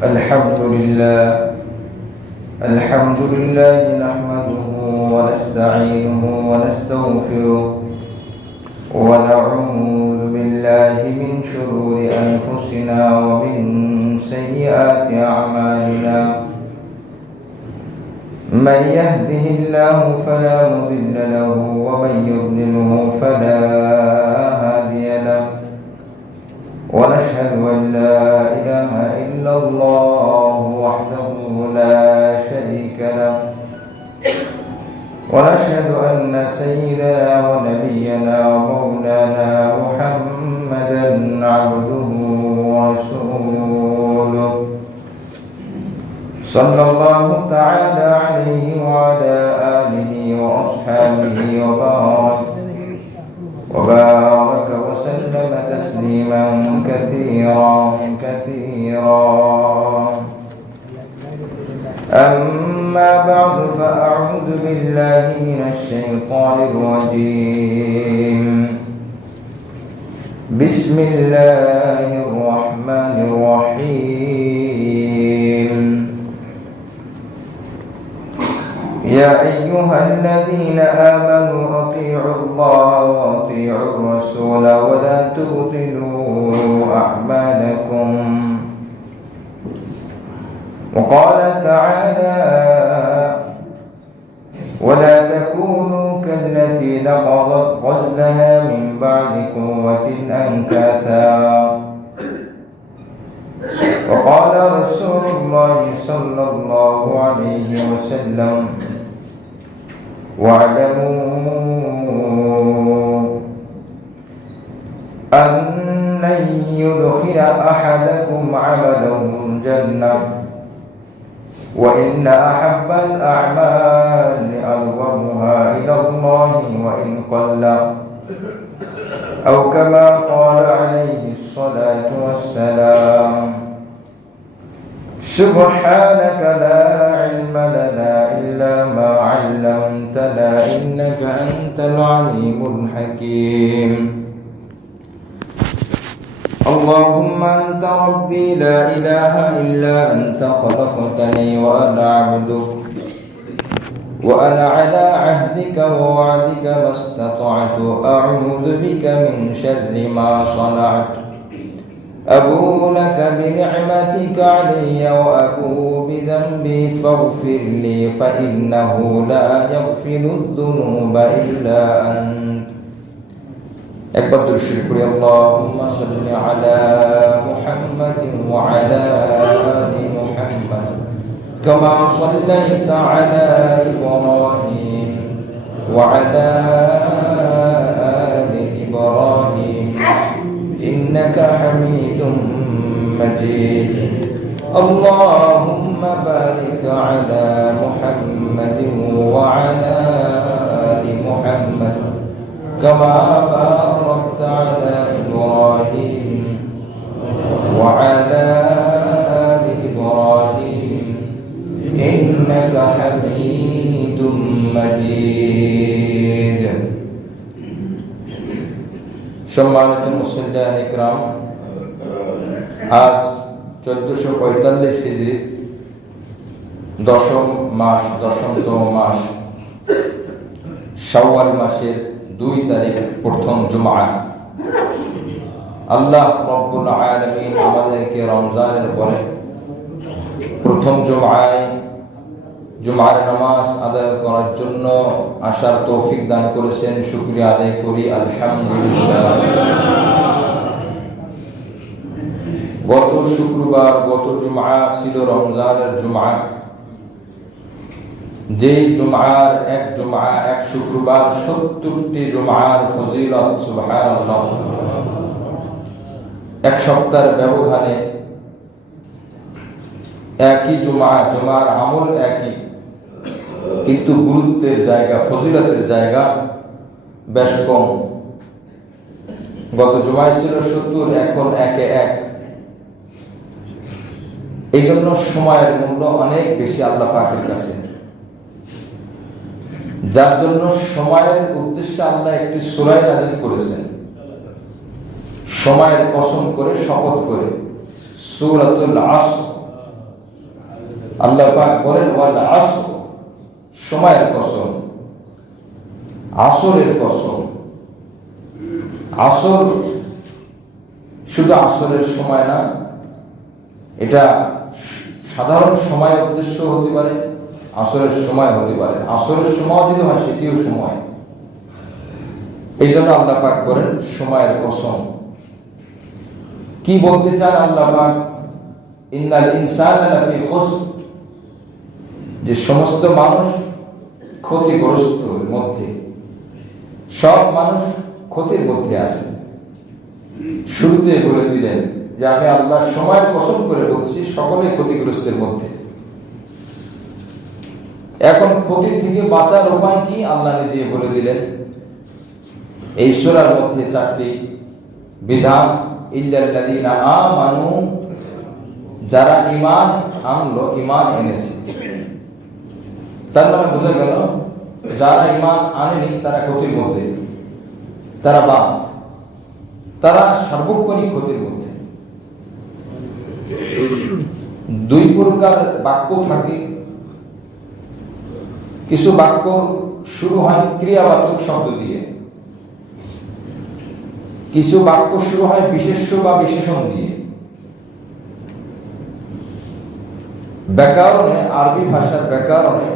الحمد لله نحمده ونستعينه ونستغفره ونعوذ بالله من شرور أنفسنا ومن سيئات أعمالنا من يهده الله فلا مضل له ومن يضلله فلا هادي له ونشهد أن لا إله إلا الله وحده لا شريك له ونشهد أن سيدنا ونبينا ومولانا محمدا عبده ورسوله صلى الله تعالى عليه وعلى آله وأصحابه وبارك وسلم تسليما كثيرا أما بعد فأعوذ بالله من الشيطان الرجيم بسم الله الرحمن الرحيم يا أيها الذين آمنوا أطيعوا الله وأطيعوا الرسول ولا تبطلوا أعمالكم وقال تعالى ولا تكونوا كالتي نقضت غزلها من بعد قوة أنكاثا وقال رسول الله صلى الله عليه وسلم واعلموا أن لن يدخل أحدكم عمله الجنة وإن أحب الأعمال أدومها إلى الله وإن قل أو كما قال عليه الصلاة والسلام سبحانك لا علم لنا إلا ما علمتنا إنك أنت العليم الحكيم اللهم أنت ربي لا إله إلا أنت خلقتني وأنا عبدك وأنا على عهدك ووعدك ما استطعت أعوذ بك من شر ما صنعت أبوء لك بنعمتك علي وأبوء بذنبي فاغفر لي فإنه لا يغفر الذنوب إلا أنت একবার দরুদ শরীফ পড়ি আল্লাহুম্মা সাল্লি আলা মুহাম্মাদিন ওয়া আলা আলি মুহাম্মাদ কামা সাল্লাইতা আলা ইব্রাহিম ওয়া আলা আলি ইব্রাহিম ইন্নাকা হামিদুম মাজিদ اللهم بارك على محمد وعلى آل محمد كما باركت على إبراهيم وعلى آل إبراهيم إنك حميد مجيد সম্মানিত মুসল্লিয়ান ইকরাম আজ 1445 হিজরির দশমতম মাস শাওয়াল মাসের 2 তারিখ প্রথম জুমআ আল্লাহ রাব্বুল আলামিন আমাদেরকে রমজানের পরে প্রথম জুমআর নামাজ আদায় করার জন্য আসার তৌফিক দান করেছেন শুকরিয়া আদায় করি আলহামদুলিল্লাহ গত শুক্রবার গত জুমআ ছিল রমজানের জুমআ যেই জুমআর এক শুক্রবার 70টি জুমআর ফজিলত সুবহানাল্লাহ এক সপ্তাহের ব্যবধানে একই জুমআর আমল একই কিন্তু গুরুত্বের জায়গা ফজিলতের জায়গা বেশ কম গত জুমআয় ছিল 70 এখন একে এক এই জন্য সময়ের মূল্য অনেক বেশি আল্লাহ পাকের কাছে যার জন্য সময়ের উদ্দেশ্যে আল্লাহ একটি সূরা নাযিল করেছেন সময়ের কসম করে শপথ করে সূরাতুল আসর আল্লাহ পাক বলেন ওয়াল আসর, সময়ের কসম, আসরের কসম। আসর শুধু আসরের সময় না, এটা সাধারণ সময়ের উদ্দেশ্য হতে পারে, আসরের সময় হতে পারে। আসরের সময় যদি হয় সেটিও সময়। এই জন্য আল্লাহ পাক করেন সময়ের কসম। কি বলতে চান আল্লাহ পাক? ইন্নাল ইনসানা লাফি খুসর, যে সমস্ত মানুষ ক্ষতিগ্রস্ত মধ্যে, সব মানুষ ক্ষতির মধ্যে আছে। শুরুতে বলে দিলেন যে আমি আল্লাহ সময়ের কসম করে বলছি সকলে ক্ষতিগ্রস্তের মধ্যে। এখন ক্ষতি থেকে বাঁচার উপায় কি আল্লাহ নিজে বলে দিলেন। এই সূরার মধ্যে 4টি বিধান। ইল্লাল্লাযীনা আমানু, যারা ঈমান আনলো, ঈমান এনেছে। তার মানে বোঝা গেল যারা ঈমান আনেনি তারা ক্ষতির মধ্যে, তারা বাদ, তারা সার্বক্ষণিক ক্ষতির মধ্যে। দুই প্রকার বাক্য থাকে। কিছু বাক্য শুরু হয় ক্রিয়াবাচক শব্দ দিয়ে, কিছু বাক্য শুরু হয় বিশেষ্য বা বিশেষণ দিয়ে। ব্যাকরণে, আরবি ভাষার ব্যাকরণে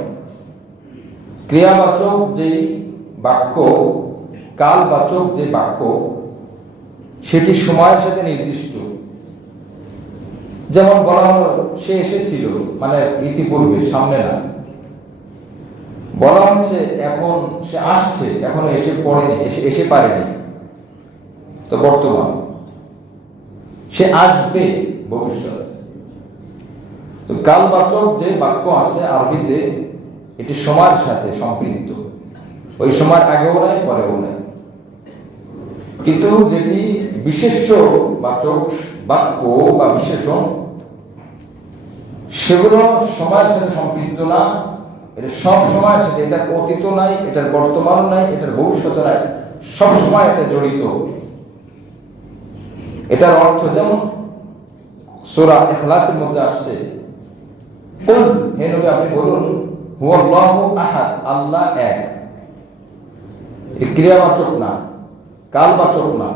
ক্রিয়াবাচক যে বাক্য, কালবাচক যে বাক্য, সেটি সময়ের সাথে নির্দিষ্ট। যেমন বলা হলো সে এসেছিল, মানে ইতিপূর্বে, সামনে না। বলা হচ্ছে এখন সে আসছে, এখনো এসে পড়েনি, এসে পারেনি, তো বর্তমান। সে আসবে, ভবিষ্যৎ। তো কালবাচক যে বাক্য আছে আরবিতে, এটি সময়ের সাথে সম্পৃক্ত। ওই সময় আগেও নাই, পরেও নাই। কিন্তু যেটি বিশেষ্য বাচক বাক্য বা বিশেষণ, সেগুলো সময়ের সাথে সম্পৃক্ত না। এটা সব সময়ের সাথে, এটার অতীত নাই, এটার বর্তমান নাই, এটার ভবিষ্যৎ নাই, সব সময় এটা জড়িত। এটার অর্থ যেমন সূরা ইখলাসের মধ্যে আসছে, কুল, হে নবী আপনি বলুন, হুয়াল্লাহু আহাদ, আল্লাহ এক। এই ক্রিয়াবাচক না, কালবাচক না।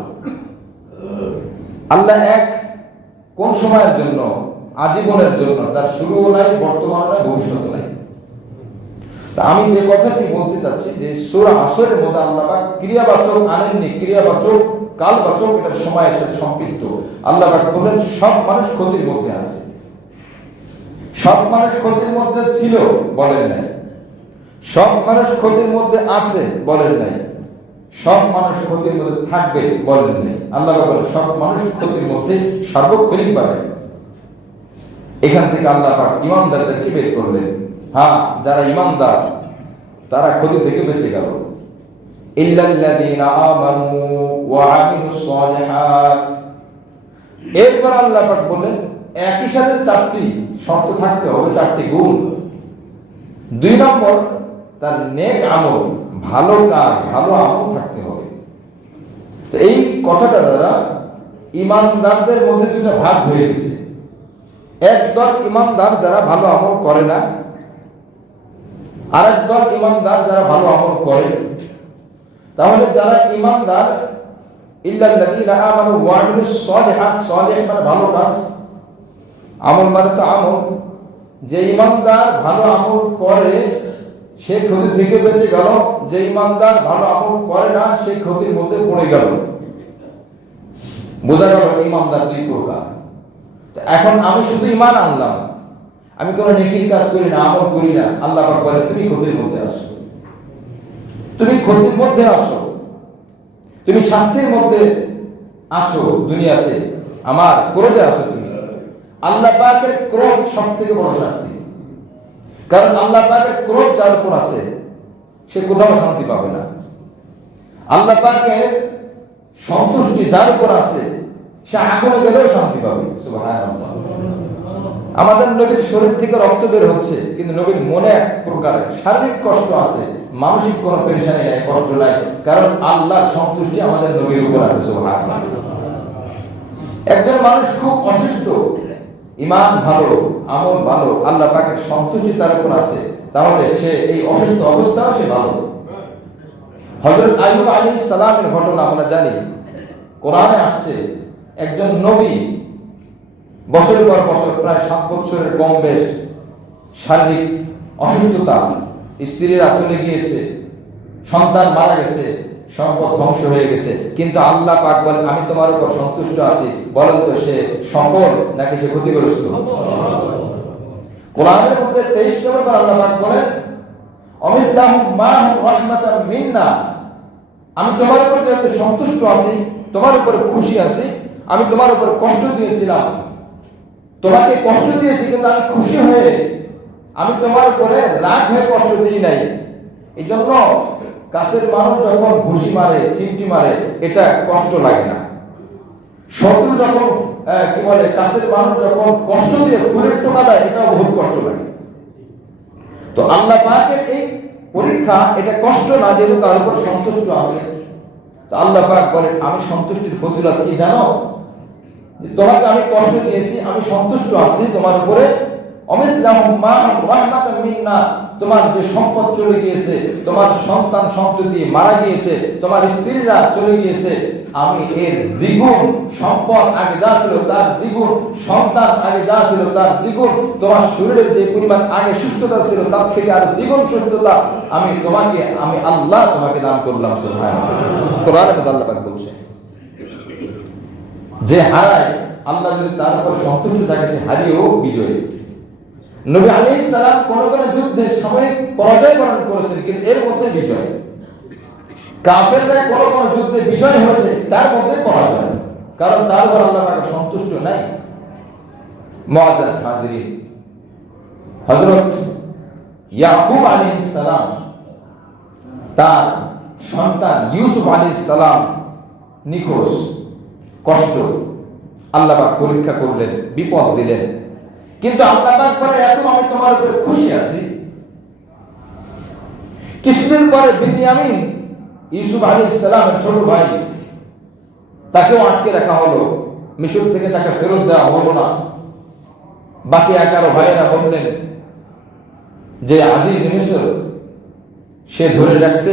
আল্লাহ এক কোন সময়ের জন্য? আজীবনের জন্য। তার শুরুও নাই, বর্তমান নাই, ভবিষ্যৎ নাই। আমি যে কথাটি বলতে চাচ্ছি যে সূরা আসরের মধ্যে আল্লাহ পাক ক্রিয়াবাচক আনেননি, ক্রিয়াবাচক কালবাচক, এটার সময়ের সাথে সম্পৃক্ত। আল্লাহ পাক বলেন সব মানুষ ক্ষতির মধ্যে আছে। সব মানুষ ক্ষতির মধ্যে ছিল বলেন নাই, সব মানুষ ক্ষতির মধ্যে আছে বলেন নাই, সব মানুষ ক্ষতির মধ্যে থাকবে বলেন নাই। আল্লাহ বলেন সব মানুষ ক্ষতির মধ্যে সার্বক্ষণিক পাবে। এখান থেকে আল্লাহ পাক ঈমানদারদেরকে বের করলেন। হ্যাঁ, যারা ঈমানদার তারা ক্ষতি থেকে বেঁচে গেল। ইল্লাল্লাযীনা আমানু ওয়া আমিলুস সালিহাত। এরপর আল্লাহ পাক বলেন একই সাথে 4টি শর্ত থাকতে হবে, 4টি গুণ। 2 নম্বর, তার নেক আমল, ভালো কাজ, ভালো আমল থাকতে হবে। তো এই কথাটা দ্বারা ঈমানদারদের মধ্যে 2টা ভাগ হয়ে গেছে। এক দল ঈমানদার যারা ভালো আমল করে না, আরেক দল ঈমানদার যারা ভালো আমল করে। তাহলে যারা ঈমানদার, ইল্লাল্লাযীনা আমানু ওয়া আমিলুস সালিহাত, সালিহ মানে ভালো কাজ, আমল মানে তো আমল। যে ঈমানদার ভালো আমল করে সে ক্ষতি থেকে বেঁচে গেল, যে ঈমানদার ভালো আমল করে না সে ক্ষতির মধ্যে পড়ে গেল। বোঝা গেল ঈমানদার 2 প্রকার। এখন আমি শুধু ঈমান আনলাম, আমি কোনো নেকির কাজ করি না, আমল করি না, আল্লাহ পাক বলে তুমি ক্ষতির মধ্যে আসো, তুমি ক্ষতির মধ্যে আসো, তুমি শাস্তির মধ্যে আসো। দুনিয়াতে আমার ক্রোধে আসো তুমি। আল্লাহ পাকের ক্রোধ সবথেকে বড় শাস্তি। কারণ আল্লাহ পাকের ক্রোধ যার উপর আছে সে কোথাও শান্তি পাবে না। আল্লাহ পাকের সন্তুষ্টি যার উপর আছে সে আগুনে গেলেও শান্তি পাবে। সুবহানাল্লাহ। আমাদের নবীর শরীর থেকে রক্ত বের হচ্ছে, কিন্তু নবীর মনে এক প্রকার শারীরিক কষ্ট আছে, মানসিক কোনো পেরেশানি নাই, কষ্ট নাই। কারণ আল্লাহর সন্তুষ্টি আমাদের নবীর উপর আছে। সুবহানাল্লাহ। একজন মানুষ খুব অসুস্থ, ঈমান ভালো, আমল ভালো, আল্লাহ পাকের সন্তুষ্টি তার উপর আছে, তাহলে সে এই অসুস্থ অবস্থাও সে ভালো। হযরত আইয়ুব আলাইহিস সালামের ঘটনা আমরা জানি, কোরআনে আসছে। একজন নবী বছরের পর বছর, প্রায় 7 বছরের কম বেশ শারীরিক অসুস্থতা, স্ত্রীরা চলে গিয়েছে, সন্তান মারা গেছে, সম্পদ ধ্বংস হয়ে গেছে, কিন্তু আল্লাহ পাক বলেন আমি তোমার উপর সন্তুষ্ট আছি। বলেন তো সে সফল নাকি সে ক্ষতিগ্রস্ত? কোরআনের মধ্যে 23 নম্বর আল্লাহ পাক বলেন অমিল্লাহুম মা'হুম রাহমাতাম মিন্না, আমি তোমার উপর যেহেতু সন্তুষ্ট আছি, তোমার উপর খুশি আছি, আমি তোমার উপর কষ্ট দিয়েছিলাম, তোমাকে কষ্ট দিয়েছি, কিন্তু আমি খুশি হয়ে, আমি তোমার উপরে রাগ হয়ে কষ্ট দিই নাই। এই জন্য কাছের মানুষ যখন ঘুষি মারে, চিমটি মারে, এটা কষ্ট লাগে না। শত্রু যখন কি বলে, কাছের মানুষ যখন কষ্ট দিয়ে ফুলের টোকা দেয়, এটা বহুত কষ্ট লাগে। তো আল্লাহ পাকের এই পরীক্ষা, এটা কষ্ট না, যেহেতু তার উপর সন্তুষ্ট আছে। তো আল্লাহ পাক বলেন আমি সন্তুষ্টির ফজিলত কি জানো? তোমাকে আমি কষ্ট দিয়েছি, আমি সন্তুষ্ট আছি তোমার উপরে। অমিল্লাহুম মা'হুম রাহমাতাম মিন্না, তোমার যে সম্পদ চলে গিয়েছে, তোমার সন্তান সন্ততি মারা গিয়েছে, তোমার স্ত্রীরা চলে গিয়েছে, আমি এর দ্বিগুণ সম্পদ আগে যা ছিল তার দ্বিগুণ, সন্তান আগে যা ছিল তার দ্বিগুণ, তোমার শরীরের যে পরিমাণ আগে সুস্থতা ছিল তার থেকে আর দ্বিগুণ সুস্থতা আমি তোমাকে, আমি আল্লাহ তোমাকে দান করলাম। সুবহানাল্লাহ। কোরআনে আল্লাহ পাক বলছেন যে হারায়, আল্লাহ যদি তার উপর সন্তুষ্ট থাকে, সে হারিয়েও বিজয়ী। নবী আলাইহিস সালাম কোন কোন যুদ্ধে সাময়িক পরাজয় বরণ করেছেন, কিন্তু এর মধ্যে বিজয়। কাফেররা কোন কোন যুদ্ধে বিজয় হয়েছে, তার মধ্যে পরাজয়, কারণ তার উপর আল্লাহ পাক সন্তুষ্ট নাই। মুআজ্জাজ হাজিরিন, হযরত ইয়াকুব আলাইহিস সালাম তার সন্তান ইউসুফ আলাইহিস সালাম নিখোঁজ, কষ্ট, আল্লাহ পাক পরীক্ষা করলেন, বিপদ দিলেন, কিন্তু আল্লাহ পাক বলে এখন আমি তোমার উপরে খুশি আছি। কিছুদিন পরে বিনিয়ামিন, ইউসুফ আলাইহিস সালামের ছোট ভাই, তাকেও আটকে রাখা হলো, মিশর থেকে তাকে ফেরত দেওয়া হলো না। বাকি 11 ভাইয়েরা বললেন যে আজিজ মিশর, সে ধরে রাখছে,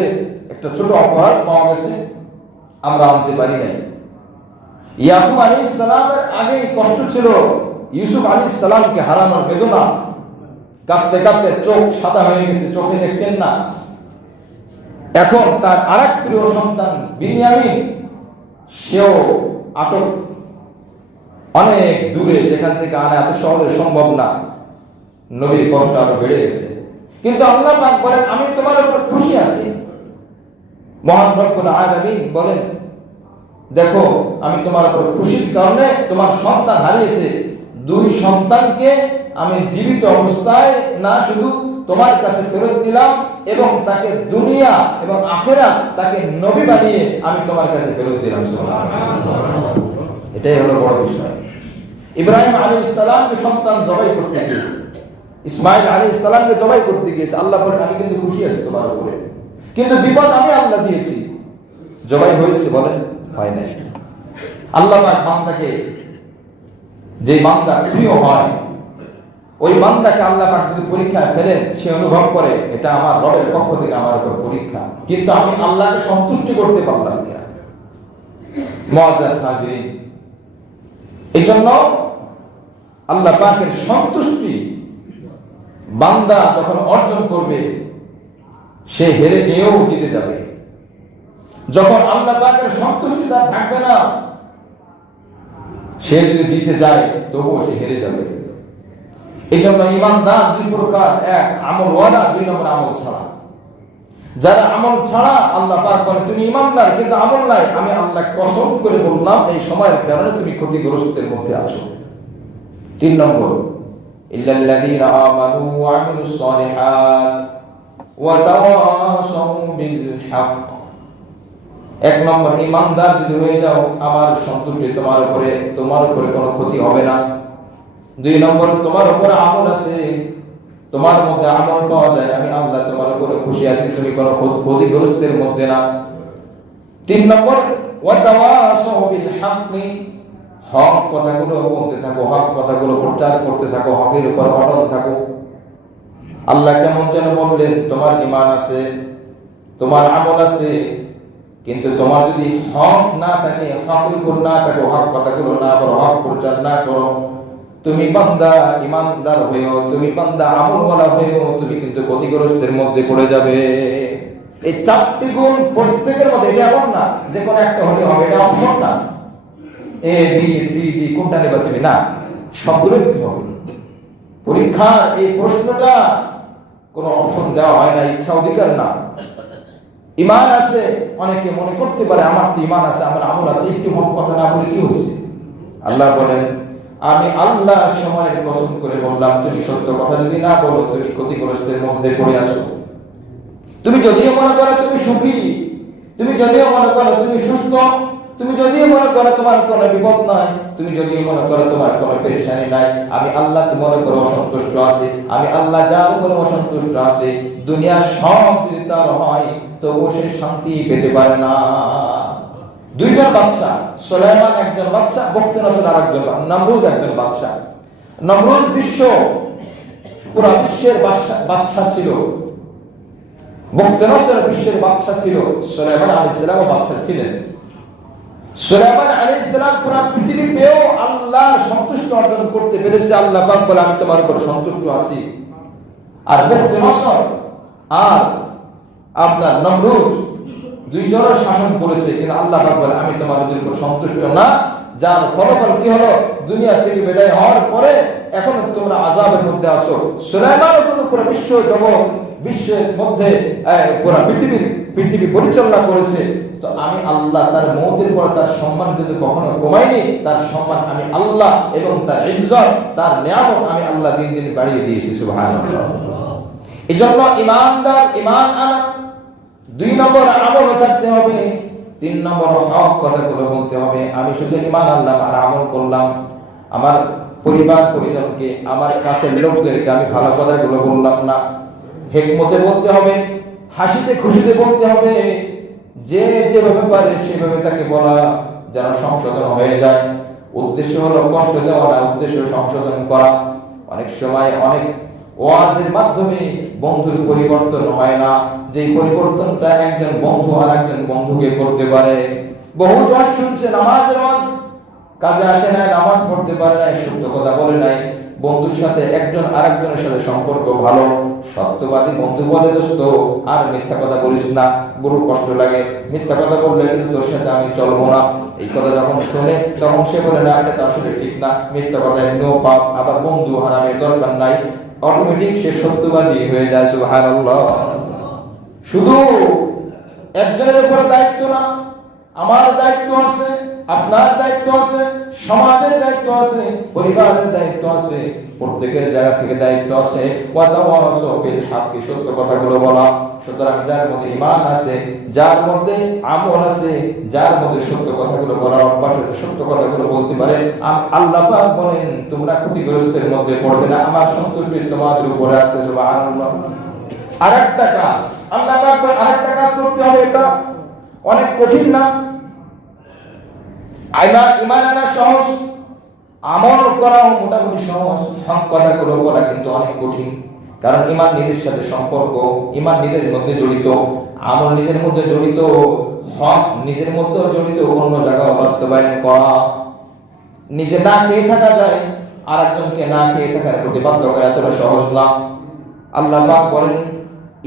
একটা ছোট অপরাধ পাওয়া গেছে, আমরা আনতে পারি নাই। ইয়াকুব আলাইহিস সালামের আগে কষ্ট ছিল ইউসুফ আলাইহিস সালামকে হারানোর বেদনা, কাঁদতে কাঁদতে চোখ সাদা হয়ে গেছে, চোখে দেখতেন না। এখন তার আরেক প্রিয় সন্তান বিনিয়ামিন, সেও আটক, অনেক দূরে, যেখান থেকে আনা এত সহজে সম্ভব না। নবীর কষ্ট আরো বেড়ে গেছে, কিন্তু আল্লাহ পাক বলেন আমি তোমার উপর খুশি আছি। মহান রব্বুল আলামিন বলেন দেখো আমি তোমার উপর খুশির কারণে তোমার সন্তান হারিয়েছে, 2 সন্তানকে আমি জীবিত অবস্থায় না শুধু তোমার কাছে ফেরত দিলাম, এবং তাকে দুনিয়া এবং আখিরাত তাকে নবী বানিয়ে আমি তোমার কাছে ফেরত দিলাম। সুবহানাল্লাহ। এটাই হলো বড় বিষয়। ইব্রাহিম আলাইহিস সালামকে সন্তান জবাই করতে গিয়েছে, ইসমাঈল আলাইহিস সালামকে জবাই করতে গিয়েছে, আল্লাহ বলেন আমি কিন্তু খুশি আছি তোমার উপরে, কিন্তু বিপদ আমি আল্লাহ দিয়েছি। জবাই হয়েছে বলেন? হয় নাই। আল্লাহ পাক বান্দাকে, যে বান্দা প্রিয় হয়, ওই বান্দাকে আল্লাহ পাক যদি পরীক্ষায় ফেলেন, সে অনুভব করে এটা আমার রবের পক্ষ থেকে আমার উপর পরীক্ষা, কিন্তু আমি আল্লাহকে সন্তুষ্ট করতে পারলাম না। মুআজ্জাজ হাজিরিন, এইজন্য আল্লাহ পাকের সন্তুষ্টি বান্দা যখন অর্জন করবে, সে হেরে গিয়েও জিতে যাবে। যখন আল্লাহ পাকের সন্তুষ্টি তার থাকবে না, সে যদি জিতে যায় তবুও সে হেরে যাবে। এই জন্য ইমানদার 2 প্রকার, এক আমলওয়ালা, 2 নম্বর আমল ছাড়া। যারা আমল ছাড়া, আল্লাহ পাক বলেন তুমি ইমানদার কিন্তু আমল নাই, আমি আল্লাহ কসম করে বললাম এই সময়ের কারণে তুমি ক্ষতিগ্রস্তের মধ্যে আছো। 3 নম্বর ইল্লাল্লাযীনা আমানু ওয়া আমিলুস সালিহাত ওয়া তাওয়াসাউ বিল হক। 1 নম্বর ইমানদার যদি হয়ে যাও, আমার সন্তুষ্টি তোমার উপরে কোনো ক্ষতি হবে না। 2 নম্বর তোমার উপরে আমল আছে, তোমার মধ্যে আমল পাওয়া যায়, আমি আল্লাহ তোমার উপরে খুশি আছি, তুমি কোনো ক্ষতিগ্রস্তের মধ্যে না। 3 নম্বর ওয়া তাওয়াসাউ বিল হক, হক কথাগুলো বলতে থাকো, হক কথাগুলো প্রচার করতে থাকো, হকের উপর অটল থাকো। আল্লাহ কেমন যেন বললেন, তোমার ঈমান আছে, তোমার আমল আছে, কিন্তু তোমার যদি হক না থাকে, হকের উপর না থাকো, হক কথাগুলো না বলো, হক প্রচার না করো, তুমি বান্দা ঈমানদার হয়েও, তুমি বান্দা আমলওয়ালা হয়েও তুমি কিন্তু ক্ষতিগ্রস্তের মধ্যে পড়ে যাবে। এই চারটি গুণ প্রত্যেকের মধ্যে, এটা এমন না যে কোনো একটা হলে হবে, এটা অপশন না। এ বি সি ডি কোনটা নেবা তুমি, না, সবগুলো নিতে হবে। পরীক্ষার এই প্রশ্নটা কোনো অপশন দেওয়া হয় না, ইচ্ছা অধিকার না। ঈমান আছে, অনেকে মনে করতে পারে আমার তো ঈমান আছে, আমার আমল আছে, একটু হক কথা না বলে কি হচ্ছে। আল্লাহ বলেন, আমি আল্লাহ সময়ের কসম করে বললাম, তুমি সত্য কথা যদি না বলো, তুমি ক্ষতিগ্রস্তের মধ্যে পড়ে আসো। তুমি যদিও মনে করো তুমি সুখী, তুমি যদিও মনে করো তুমি সুস্থ, তুমি যদিও মনে করো তোমার কোনো বিপদ নাই, তুমি যদিও মনে করো তোমার কোনো পেরেশানি নাই, আমি আল্লাহ তো মনে করো অসন্তুষ্ট আছে, আমি আল্লাহ যার উপরে অসন্তুষ্ট আছে, দুনিয়ার সব যদি তার হয় তবুও সে শান্তি পেতে পারে না। দুইজন বাদশা, সুলাইমান একজন বাদশা, বখতিয়ার আরেকজন, নমরুজ একজন বাদশা। নমরুজ পুরো বিশ্বের বাদশা ছিল, বখতিয়ার বিশ্বের বাদশা ছিল, সুলাইমান আলাইহিস সালাম বাদশা ছিলেন। সুলাইমান আলাইহিস সালাম পুরো পৃথিবী পেয়েও আল্লাহর সন্তুষ্টি অর্জন করতে পেরেছে। আল্লাহ পাক বলে, আমি তোমার উপর সন্তুষ্ট আছি। আর বখতিয়ার আর আপনার নমরুজ দুইজনের শাসন করেছে, কিন্তু আল্লাহ পাক বলে, আমি তোমাদের উপর সন্তুষ্ট না। যার ফলাফল কি হলো, দুনিয়া থেকে বিদায় হওয়ার পরে এখন তোমরা আযাবের মধ্যে আছো। সুলাইমান পুরো বিশ্ব জগৎ, বিশ্বের মধ্যে পুরো পৃথিবী পরিচালনা করেছে। তো আমি আল্লাহ তার মওতের পর তার সম্মান কিন্তু কখনো কমাইনি, তার সম্মান আমি আল্লাহ এবং তার ইজ্জত, তার নিয়ামত আমি আল্লাহ দিন দিন বাড়িয়ে দিয়েছি। সুবহানাল্লাহ। এজন্য ঈমানদার ঈমান আনা, 2 নম্বর আমল থাকতে হবে, 3 নম্বর হক কথাগুলো বলতে হবে। আমি শুধু ঈমান আনলাম আর আমল করলাম, আমার পরিবার পরিজনকে, আমার কাছের লোকদেরকে আমি ভালো কথাগুলো বললাম না। হিকমতে বলতে হবে, হাসিতে খুশিতে বলতে হবে, যে যেভাবে পারে সেভাবে তাকে বলা, যেন সংশোধন হয়ে যায়। উদ্দেশ্য হলো কষ্ট দেওয়া না, উদ্দেশ্য সংশোধন করা। অনেক সময় অনেক ওয়াজের মাধ্যমে বন্ধুর পরিবর্তন হয় না, যে পরিবর্তনটা একজন বন্ধু আর একজন বন্ধুকে করতে পারে। বহু ওয়াজ শুনছে, নামাজের ওয়াজ, কাজে আসে না, নামাজ পড়তে পারে না, সত্য কথা বলে নাই। বন্ধুর সাথে একজন আরেকজনের সাথে সম্পর্ক ভালো, সত্যবাদী বন্ধু বলে, দোস্ত আর মিথ্যা কথা বলিস না, বড় কষ্ট লাগে, মিথ্যা কথা বললে কিন্তু তোর সাথে আমি চলবো না। এই কথা যখন শুনে তখন সে বলে, না এটা তো আসলে ঠিক না, মিথ্যা কথা একদম পাপ, আবার বন্ধু হারানোর দরকার নাই, অটোমেটিক সে সত্যবাদী হয়ে যায়। সুবহানাল্লাহ। শুধু একজনের উপর দায়িত্ব না, আমার দায়িত্ব আছে, আপনার দায়িত্ব আছে, সমাজের দায়িত্ব আছে, পরিবারের দায়িত্ব আছে, প্রত্যেকের জায়গা থেকে দায়িত্ব আছে। ওয়াতাওয়াসাউ বিল হাক্কি, সত্য কথাগুলো বলা। সুতরাং যার মধ্যে ঈমান আছে, যার মধ্যে আমল আছে, যার মধ্যে সত্য কথাগুলো বলার অভ্যাস আছে, সত্য কথাগুলো বলতে পারে, আল্লাহ পাক বলেন তোমরা ক্ষতিগ্রস্তের মধ্যে পড়বে না, আমার সন্তুষ্টি তোমাদের উপরে আছে। সুবহানাল্লাহ। আরেকটা কাজ আল্লাহ পাক বলেন, আরেকটা কাজ করতে হবে, এটা অনেক কঠিন না। ঈমান আনা সহজ, আমল করা মোটামুটি সহজ, হক কথাগুলো বলা কিন্তু অনেক কঠিন। কারণ ঈমান নিজের সাথে সম্পর্ক, ঈমান নিজের মধ্যে জড়িত, আমল নিজের মধ্যে জড়িত, হক নিজের মধ্যে জড়িত, অন্য জায়গায় বাস্তবায়ন করা। নিজে না খেয়ে থাকা যায়, আর একজনকে না খেয়ে থাকার প্রতিবাদ করা এতটা সহজ না। আল্লাহ পাক বলেন,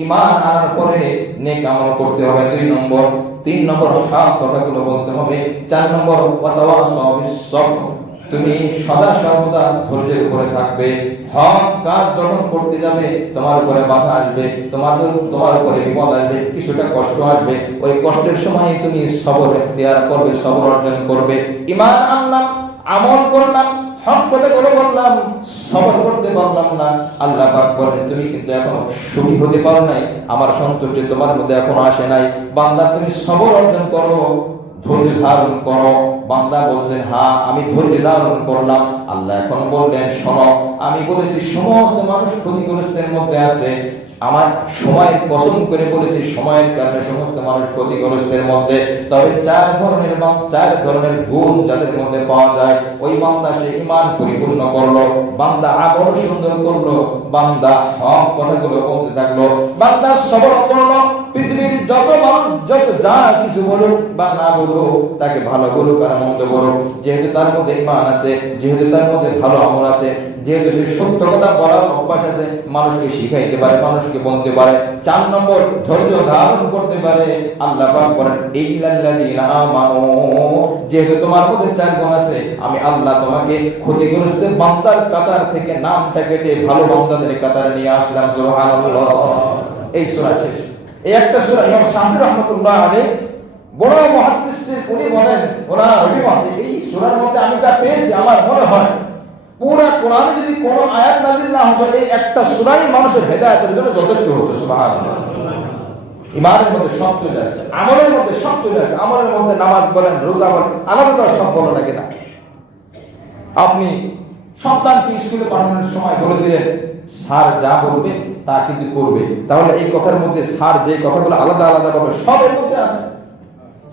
ঈমান আনার পরে নেক আমল করতে হবে 2 নম্বর, 3 নম্বর হক কথাগুলো বলতে হবে, 4 নম্বর ওয়াতাওয়াসাউ বিস সবর, তুমি সদা সর্বদা ধৈর্যের উপরে থাকবে। হক কাজ যখন করতে যাবে তোমার উপরে বাধা আসবে, তোমার উপরে বিপদ আসবে, কিছুটা কষ্ট আসবে, ওই কষ্টের সময় তুমি সবর ইখতিয়ার করবে, সবর অর্জন করবে। ঈমান আনলাম, আমল করলাম, হক কথাগুলো বললাম, সবর করতে পারলাম না, আল্লাহ পাক বলেন তুমি কিন্তু এখনো সুখী হতে পারো নাই, আমার সন্তুষ্টি তোমার মধ্যে এখনো আসে নাই। বান্দা তুমি সবর অর্জন করো, ধৈর্য ধারণ করো। বান্দা বললেন, হ্যাঁ আমি ধৈর্য ধারণ করলাম। আল্লাহ এখন বললেন, শোনো, আমি বলেছি সমস্ত মানুষ ক্ষতিগ্রস্তের মধ্যে আছে, আমার সময়ের কসম করে বলেছি, সময়ের কারণে সমস্ত মানুষ ক্ষতিগ্রস্তের মধ্যে। তবে চার ধরনের গুণ যাদের মধ্যে পাওয়া যায়, ওই বান্দা সে ঈমান পরিপূর্ণ করলো, বান্দা আমল সুন্দর করলো, বান্দা হক কথাগুলো বলতে থাকলো, বান্দা সবর করলো। পৃথিবীর যত মানুষ যা কিছু বলুক বা না বলুক, তাকে ভালো বলুক আর মন্দ বলুক, যেহেতু তার মধ্যে ঈমান আছে, যেহেতু তার মধ্যে ভালো আমল আছে, যেহেতু সে সত্য কথা বলার অভ্যাস আছে, মানুষকে শিখাইতে পারে, মানুষকে বলতে পারে। 4 নম্বর, ধৈর্য ধারণ করতে পারে। আল্লাহ পাক বলেন ইল্লাল্লাযীনা আমানু, যেহেতু তোমার মধ্যে 4 গুণ আছে, আমি আল্লাহ তোমাকে ক্ষতিগ্রস্ত বান্দার কাতার থেকে নামটা কেটে ভালো বান্দাদের কাতারে নিয়ে আসলাম। সুবহানাল্লাহ। এই সূরা শেষ। এই একটা সূরা ইমাম শাফি রাহমাতুল্লাহ আলাইহি বড় মুহাদ্দিস, উনি বলেন ওনার অভিমত, এই সূরার মধ্যে আমি যা পেয়েছি আমার মনে হয় পুরো কোরআনে যদি কোনো আয়াত নাযিল না হতো, এই একটা সূরাই মানুষের হেদায়েতের জন্য যথেষ্ট হতো। সুবহানাল্লাহ। ঈমানের মধ্যে সব চলে আসে, আমলের মধ্যে সব চলে আসে। আমলের মধ্যে নামাজ বলেন, রোজা বলেন, আলাদা সব বলা লাগে না। আপনি সন্তানকে স্কুলে পাঠানোর সময় বলে দিলেন স্যার যা বলবে তা কিন্তু করবে, তাহলে এই কথার মধ্যে স্যার যে কথাগুলো আলাদা আলাদা বলবে সব এর মধ্যে আছে।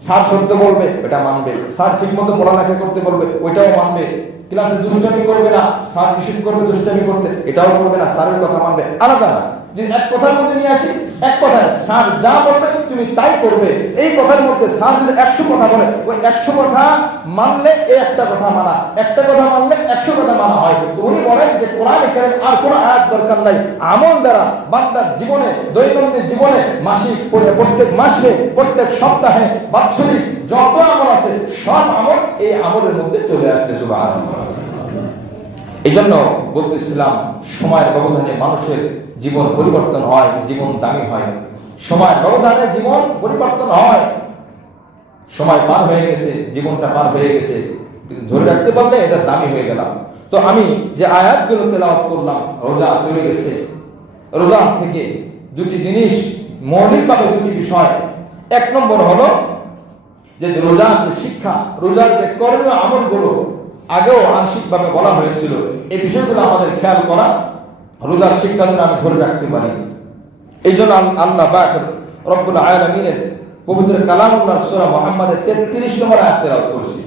স্যার সত্য বলবে, এটা মানবে। স্যার ঠিকমতো পড়ালেখা করতে বলবে, ওইটাও মানবে। ক্লাসে দুষ্টামি করবে না, স্যার নিষেধ করবে দুষ্টামি করতে, এটাও করবে না, স্যারের কথা মানবে। আলাদা না। যদি এক কথার মধ্যে নিয়ে আসি, এক কথায় স্যার যা বলবে তুমি তাই করবে। এই কথার মধ্যে স্যার যদি 100 কথা বলে, ওই 100 কথা মানলে এই একটা কথা মানা, একটা কথা মানলে 100 কথা মানা হয়। তো উনি বলেন যে কোরআনে কারীম আর কোনো আয়াত দরকার নাই, আমল দ্বারা বান্দার জীবনে, দৈনন্দিন জীবনে, মাসিক, প্রত্যেক মাসে, প্রত্যেক সপ্তাহে, বাৎসরিক যত আমল আছে সব আমল এই আমলের মধ্যে চলে আসছে। সুবহানাল্লাহ। এই জন্য বলতেছিলাম, সময়ের ব্যবধানে মানুষের জীবন পরিবর্তন হয়, জীবন দামি হয়। সময়ের ব্যবধানে জীবন পরিবর্তন হয়। সময় পার হয়ে গেছে, জীবনটা পার হয়ে গেছে, কিন্তু ধরে রাখতে পারলে এটা দামি হয়ে গেলাম। তো আমি যে আয়াতগুলো তেলাওয়াত করলাম, রোজা চলে গেছে, রোজা থেকে দুটি জিনিস, মৌলিকভাবে দুটি বিষয়। 1 নম্বর হলো যে রোজার যে শিক্ষা, রোজার যে করণীয় আমলগুলো আগেও আংশিকভাবে বলা হয়েছিল, এই বিষয়গুলো আমাদের খেয়াল করা, রোজার শিক্ষা যেন আমি ধরে রাখতে পারি। এই জন্য আল্লাহ পাক রব্বুল আলামিনের পবিত্র কালামুল্লাহ সূরা মুহাম্মাদের 33 নম্বর আয়াত তেলাওয়াত করছি।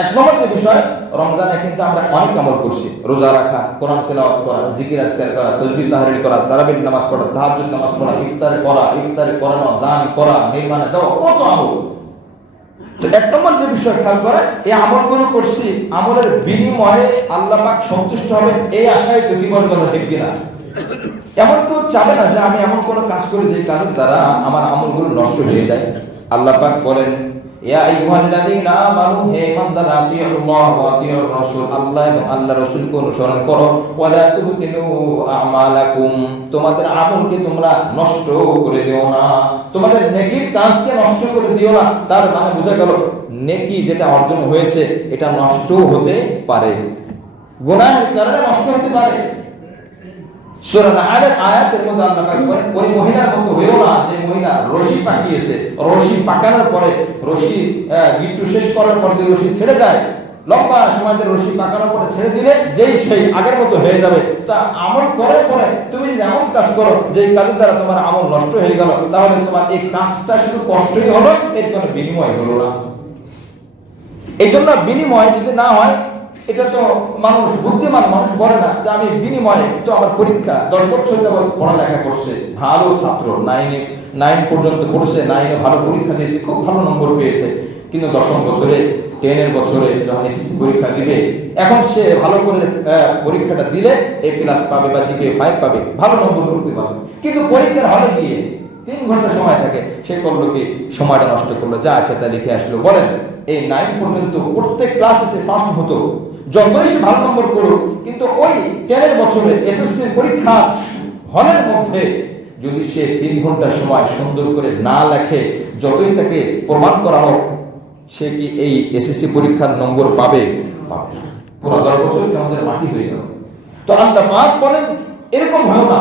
1 নম্বর যে বিষয়, রমজানে কিন্তু আমরা অনেক আমল করছি। রোজা রাখা, কোরআন তেলাওয়াত করা, জিকির আজকার করা, তাসবিহ তাহলিল করা, তারাবির নামাজ পড়া, তাহাজ্জুদ নামাজ পড়া, ইফতার করানো, দান করা, নির্মাণে দেওয়া, কত আমল। তো 1 নম্বর যে বিষয় খেয়াল করে, এই আমলগুলো করছি, আমলের বিনিময়ে আল্লাহ পাক সন্তুষ্ট হবে এই আশায় তো বিপদ কথা ঠিক কিনা? এমন কেউ চাবে না যে আমি এমন কোনো কাজ করি যে কাজের দ্বারা আমার আমলগুলো নষ্ট হয়ে যায়। আল্লাহ পাক বলেন ইয়া আইয়ুহাল্লাযীনা আমানু, হে ঈমানদাররা, আতিউল্লাহ ওয়া আতিউর রাসূল, আল্লাহ এবং আল্লাহর রাসূলকে অনুসরণ করো। ওয়া লা তুবতিলু আমালাকুম, তোমাদের আমলকে তোমরা নষ্ট করে দিও না, তোমাদের নেকির কাজকে নষ্ট করে দিও না। তার মানে বোঝা গেল নেকি যেটা অর্জন হয়েছে এটা নষ্ট হতে পারে, গুনাহের কারণে নষ্ট হতে পারে। সূরা নাহলের আয়াতের মধ্যে আল্লাহ পাক বলেন ওই মহিলার মতো হইও না যে মহিলা রশি পাকিয়েছে, রশি পাকানোর পরে, রশি গিট্টু শেষ করার পর যে রশি ছেড়ে দেয়, লম্বা সময় ধরে রশি পাকানোর পরে ছেড়ে দিলে যেই সেই আগের মতো হয়ে যাবে। তা আমল করার পরে তুমি যদি এমন কাজ করো যে কাজের দ্বারা তোমার আমল নষ্ট হয়ে গেল, তাহলে তোমার এই কাজটা শুধু কষ্টই হলো, এর কোনো বিনিময় হলো না। এই জন্য বিনিময় যদি না হয়, এটা তো মানুষ, বুদ্ধিমান মানুষ বলে না যে আমি বিনিময়ে, তো আমার পরীক্ষা 10 বছর যাবত পড়ালেখা করছে, ভালো ছাত্র, 9 পর্যন্ত পড়ছে, 9 ভালো পরীক্ষা দিয়েছে, খুব ভালো নম্বর পেয়েছে, কিন্তু 10ম বছরে, 10 বছরে যখন এসএসসি পরীক্ষা দিবে, এখন সে ভালো করে পরীক্ষাটা দিলে A+ পাবে বা GPA 5 পাবে, ভালো নম্বর করতে পারবে। কিন্তু পরীক্ষার হলে গিয়ে 3 ঘন্টা সময় থাকে, সে করলো কি, সময়টা নষ্ট করলো, যা আছে তা লিখে আসলো। বলেন এই 9 পর্যন্ত প্রত্যেক ক্লাসে সে ফার্স্ট হতো, যতই সে ভালো নম্বর করুক, কিন্তু ওই 10 বছরে এসএসসি পরীক্ষা হলের মধ্যে যদি সে 3 ঘন্টা সময় সুন্দর করে না লেখে, যতই তাকে প্রমাণ করা হোক, সে কি এই এসএসসি পরীক্ষার নম্বর পাবে? পাবে না। পুরো 10 বছর আমাদের মাটি হয়ে গেল। তো আল্লাহ পাক বলেন এরকম হয় না,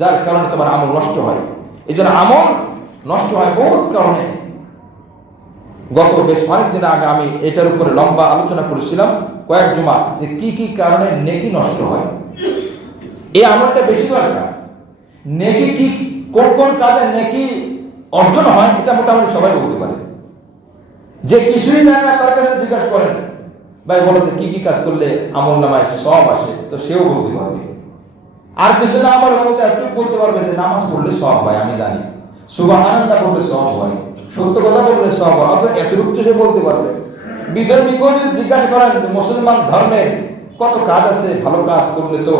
যার কারণে তোমার আমল নষ্ট হয়। এই জন্য আমল নষ্ট হয় বহুত কারণে। গত বেশ অনেকদিন আগে আমি এটার উপরে লম্বা আলোচনা করেছিলাম, কয়েক জুমা, যে কি কি কারণে নেকি নষ্ট হয়। এই আমলটা বেশি দরকার, নেকি কি, কোন কোন কাজে নেকি অর্জন হয়, এটা মোটামুটি সবাই বলতে পারে। যে কিছুই জানে না তার কাছে জিজ্ঞাসা করেন, ভাই বলো তো কি কি কাজ করলে আমল নামায় সব আসে, তো সেও বলতে পারবে। আর কিছু না আমার বলতে একটু বলতে পারবে যে নামাজ পড়লে সব হয়, আমি জানি, সুবহানাল্লাহ বললে সব হয়, সত্য কথা বললে সব হয়, অত এতটুকু সে বলতে পারবে। বিধর্মীকেও যদি জিজ্ঞাসা করেন মুসলমান ধর্মের কত কাজ আছে, ভালো কাজ করলে তো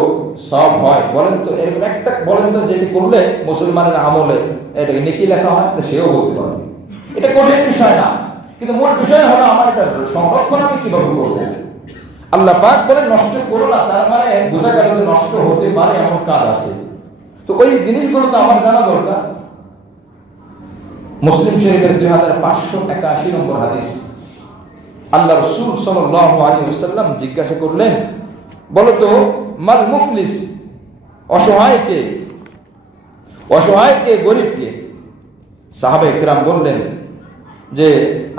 সব হয়, বলেন তো এরকম একটা বলেন তো যেটি করলে মুসলমানের আমলে এটাকে নেকি লেখা হয়, তো সেও বলতে পারবে। এটা কঠিন বিষয় না, কিন্তু মূল বিষয় হলো আমার এটা সংরক্ষণ আমি কিভাবে করবো। আল্লাহ পাক বলে নষ্ট করো না, তার মানে বোঝা গেল যে নষ্ট হতে পারে এমন কাজ আছে, তো ওই জিনিসগুলো তো আমার জানা দরকার। মুসলিম শরীফের 2581 নম্বর হাদিস, আল্লাহ রাসূল সাল্লাল্লাহু আলাইহি ওয়াসাল্লাম জিজ্ঞাসা করলেন, বলো তো মাল মুফলিস, অসহায় কে, অসহায় কে, গরীব কে? সাহাবায়ে কেরাম বললেন যে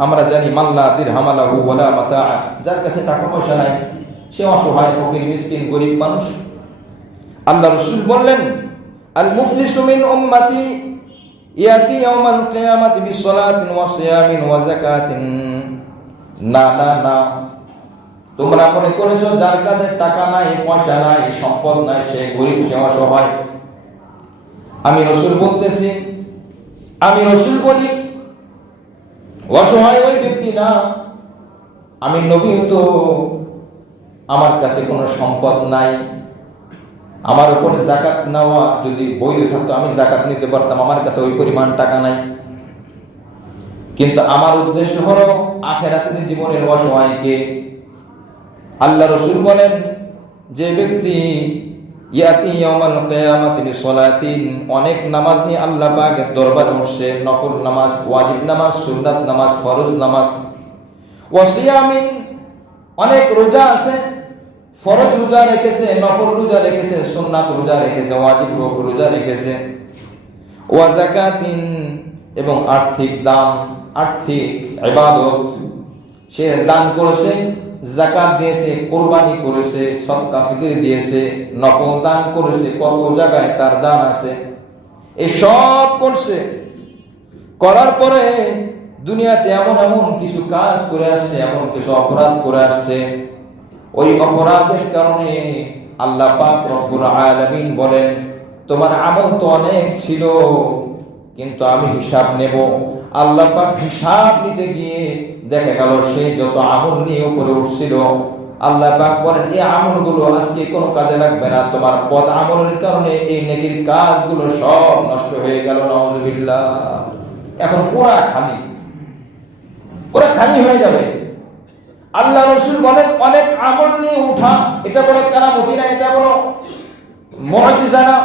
আমরা জানি মাল্লা দিরহাম লাহু ওয়ালা মাতা, যার কাছে টাকা পয়সা নাই সে অসহায়, ফকির, মিসকিন, গরীব মানুষ। আল্লাহ রাসূল বললেন আল মুফলিসু মিন উম্মতি ইয়াতি ইয়াউমাল কিয়ামাতি বিসসালাতিন ওয়া সিয়ামিন ওয়া যাকাতিন। না না না, তোমরা মনে করেছো যার কাছে টাকা নাই, পয়সা নাই, সম্পদ নাই, সে গরীব, সে অসহায়। আমি রাসূল বলতেছি, আমি রাসূল বলি অসহায় ওই ব্যক্তি না। আমি নবী, তো আমার কাছে কোনো সম্পদ নাই, আমার উপরে যাকাত নেওয়া যদি বৈধ থাকতো আমি যাকাত নিতে পারতাম, আমার কাছে ওই পরিমাণ টাকা নাই। কিন্তু আমার উদ্দেশ্য হলো আখিরাতের জীবনের অসহায়কে। আল্লাহ রাসূল বলেন যে ব্যক্তি ইয়াতি ইয়াউমাল কিয়ামাতি বিসসালাতিন, অনেক নামাজ নিয়ে আল্লাহ পাকের দরবারে উঠছে, নফল নামাজ, ওয়াজিব নামাজ, সুন্নাত নামাজ, ফরজ নামাজ, ওয়া সিয়ামিন, অনেক রোজা আছে, ফরজ রোজা রেখেছে, নফল রোজা রেখেছে, সুন্নাত রোজা রেখেছে, ওয়াজিব রোজা রেখেছে, ওয়া যাকাতিন, এবং আর্থিক দান, আর্থিক ইবাদত, সে দান করেছে, যাকাত দিয়েছে, কুরবানি করেছে, সদকা ফিতর দিয়েছে, নফল দান করেছে, কত জায়গায় তার দান আছে, এই সব করছে। করার পরে দুনিয়াতে এমন এমন কিছু কাজ করে আসছে, এমন কিছু অপরাধ করে আসছে, ওই অপরাধের কারণে আল্লাহ পাক রব্বুল আলামিন বলেন তোমার আমল তো অনেক ছিল, কিন্তু আমি হিসাব নেব। আল্লাহ পাক হিসাব নিতে গিয়ে দেখা গেল সে যত আমল নিয়ে উপরে উঠছিল, আল্লাহ পাক বলেন এই আমলগুলো আজকে কোনো কাজে লাগবে না, তোমার বদ আমলের কারণে এই নেকির কাজগুলো সব নষ্ট হয়ে গেল, নাউযুবিল্লাহ। এখন পুরা খালি হয়ে যাবে। আল্লাহ রাসূল বলেন অনেক আমল নিয়ে উঠা, এটা বড় কারামতি না, এটা বড় মুআজিজা না,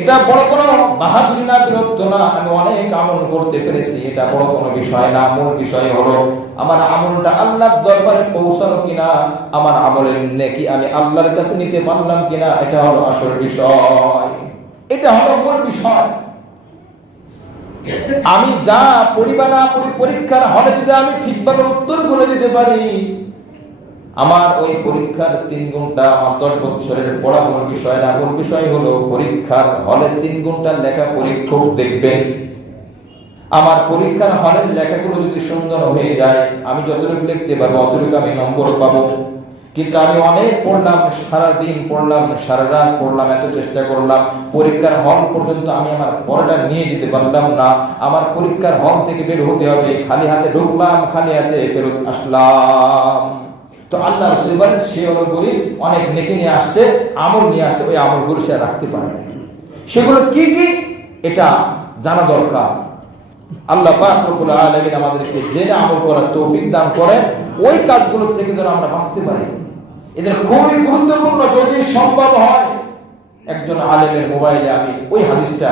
এটা বড় কোনো বাহাদুরি না, বীরত্ব না। আমি অনেক আমল করতে পেরেছি, এটা বড় কোনো বিষয় না। মূল বিষয় হলো আমার আমলটা আল্লাহর দরবারে পৌঁছানো কিনা, আমার আমলের নেকি আমি আল্লাহর কাছে নিতে পারলাম কিনা, এটা হলো আসল বিষয়, এটা হলো মূল বিষয়। আমি যা পড়িবা না পড়ি, পরীক্ষার হলে যদি আমি ঠিকভাবে উত্তর করে দিতে পারি, আমার ওই পরীক্ষার 3 ঘন্টা আমার 10 বছরের পড়া মূল বিষয় না। মূল বিষয় হলো পরীক্ষার হলে 3 ঘন্টার লেখা পরীক্ষক দেখবেন, আমার পরীক্ষার হলের লেখাগুলো যদি সুন্দর হয়ে যায়, আমি যতটুকু লিখতে পারবো অতটুকু আমি নম্বর পাবো। কিন্তু আমি অনেক পড়লাম, সারাদিন পড়লাম, সারা রাত পড়লাম, এত চেষ্টা করলাম, পরীক্ষার হল পর্যন্ত আমি আমার পড়াটা নিয়ে যেতে পারলাম না। আমার পরীক্ষার হল থেকে বের হতে হবে, খালি হাতে ঢুকলাম, খালি হাতে ফেরত আসলাম। তো আল্লাহ রাসূল বলেন সে হলো গরীব, অনেক নেকি নিয়ে আসছে, আমল নিয়ে আসছে, ওই আমলগুলো সে রাখতে পারে না। সেগুলো কি কি এটা জানা দরকার। আল্লাহ পাক রব্বুল আলামিন আমাদেরকে জেনে আমল করার তৌফিক দান করেন, ওই কাজগুলো থেকে যেন আমরা বাঁচতে পারি। এদের খুবই গুরুত্বপূর্ণ, যদি সম্ভব হয় একজন আলেমের মোবাইলে আমি ওই হাদিসটা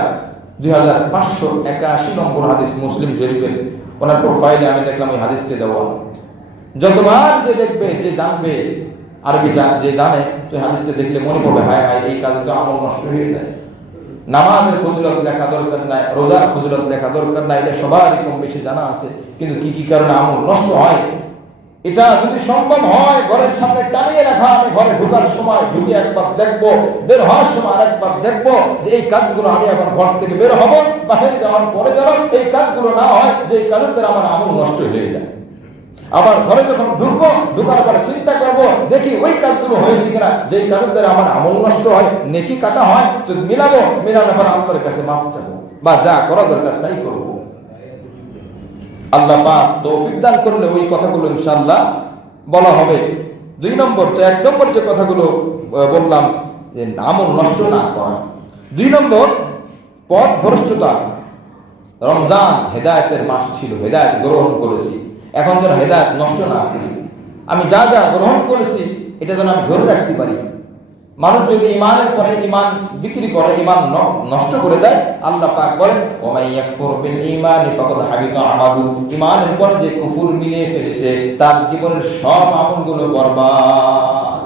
2581 নম্বর হাদিস মুসলিম শরীফের ওনার প্রোফাইলে আমি দেখলাম ওই হাদিসটা দেওয়া। যতবার যে দেখবে, যে জানবে, আরবি যে জানে, তো হাদিসটা দেখলে মনে পড়বে হায় হায় এই কাজে তো আমল নষ্ট হয়ে যায়। নামাজের ফজিলত লেখা দরকার নাই, রোজার ফজিলত লেখা দরকার নাই, এটা সবারই কম বেশি জানা আছে, কিন্তু কি কি কারণে আমল নষ্ট হয় এটা যদি সম্ভব হয় ঘরের সামনে টানিয়ে রাখা, আমি ঘরে ঢোকার সময় ঢুকে একবার দেখবো, বের হওয়ার সময় আরেকবার দেখবো যে এই কাজগুলো আমি এখন ঘর থেকে বের হবো, বাইরে যাওয়ার পরে যেন এই কাজগুলো না হয় যে এই কাজের দ্বারা আমার আমল নষ্ট হয়ে যায়। আবার ঘরে যখন ঢুকবো, ঢুকার পরে চিন্তা করবো দেখি ওই কাজগুলো হয়েছে কিনা, যে কাজের দ্বারা আমার আমল নষ্ট হয়, নেকি কাটা হয়, তো মিলাবো, মিলানোর পর আল্লাহর কাছে মাফ চাবো, বা যা করা দরকার তাই করবো। আল্লাহ পাক তৌফিক দান করলে ওই কথাগুলো ইনশাআল্লাহ বলা হবে। 2 নম্বর, তো 1 নম্বর যে কথাগুলো বললাম যে আমল নষ্ট না করা। 2 নম্বর, পথ ভ্রষ্টতা। রমজান হেদায়েতের মাস ছিল, হেদায়েত গ্রহণ করেছি, এখন যেন হেদায়েত নষ্ট না করি। আমি যা যা গ্রহণ করেছি এটা যেন আমি ধরে রাখতে পারি। মানুষ যদি ইমানের পরে ইমান বিক্রি করে, ইমান নষ্ট করে দেয়, আল্লাহ পাক বলেন ওমাই ইয়াকফুর বিল ঈমানি ফাকাদ হাবিতা আমালু, ইমানের পর যে কুফর মিলিয়ে ফেলেছে তার জীবনের সব আমলগুলো বরবাদ।